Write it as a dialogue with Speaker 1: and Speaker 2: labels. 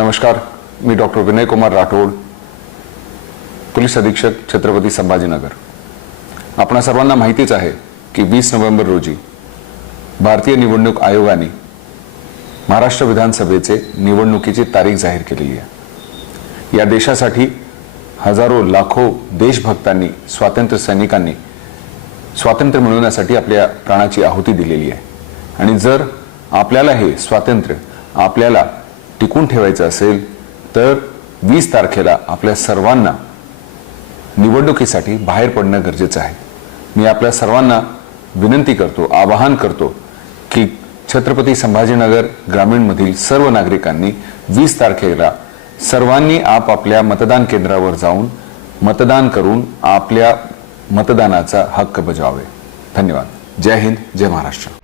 Speaker 1: नमस्कार मी doctor Vinay Kumar Rathod police अधीक्षक छत्रपती संभाजीनगर. आपणा सर्वांना माहितीच आहे की वीस नोव्हेंबर रोजी भारतीय निवडणूक आयोगाने महाराष्ट्र विधानसभेचे निवडणुकीची तारीख जाहीर केलेली आहे. या देशासाठी हजारो लाखो देशभक्तांनी स्वातंत्र्य सैनिकांनी स्वातंत्र्य मिळवण्यासाठी आपल्या प्राणाची आहुती दिलेली आहे. आणि जर आपल्याला हे स्वातंत्र्य आपल्याला टिकून ठेवायचं असेल तर वीस तारखेला आपल्या सर्वांना निवडणुकीसाठी बाहेर पडणं गरजेचं आहे. मी आपल्या सर्वांना विनंती करतो आवाहन करतो की छत्रपती संभाजीनगर ग्रामीणमधील सर्व नागरिकांनी वीस तारखेला सर्वांनी आपापल्या मतदान केंद्रावर जाऊन मतदान करून आपल्या मतदानाचा हक्क बजावावे. धन्यवाद. जय हिंद जय महाराष्ट्र.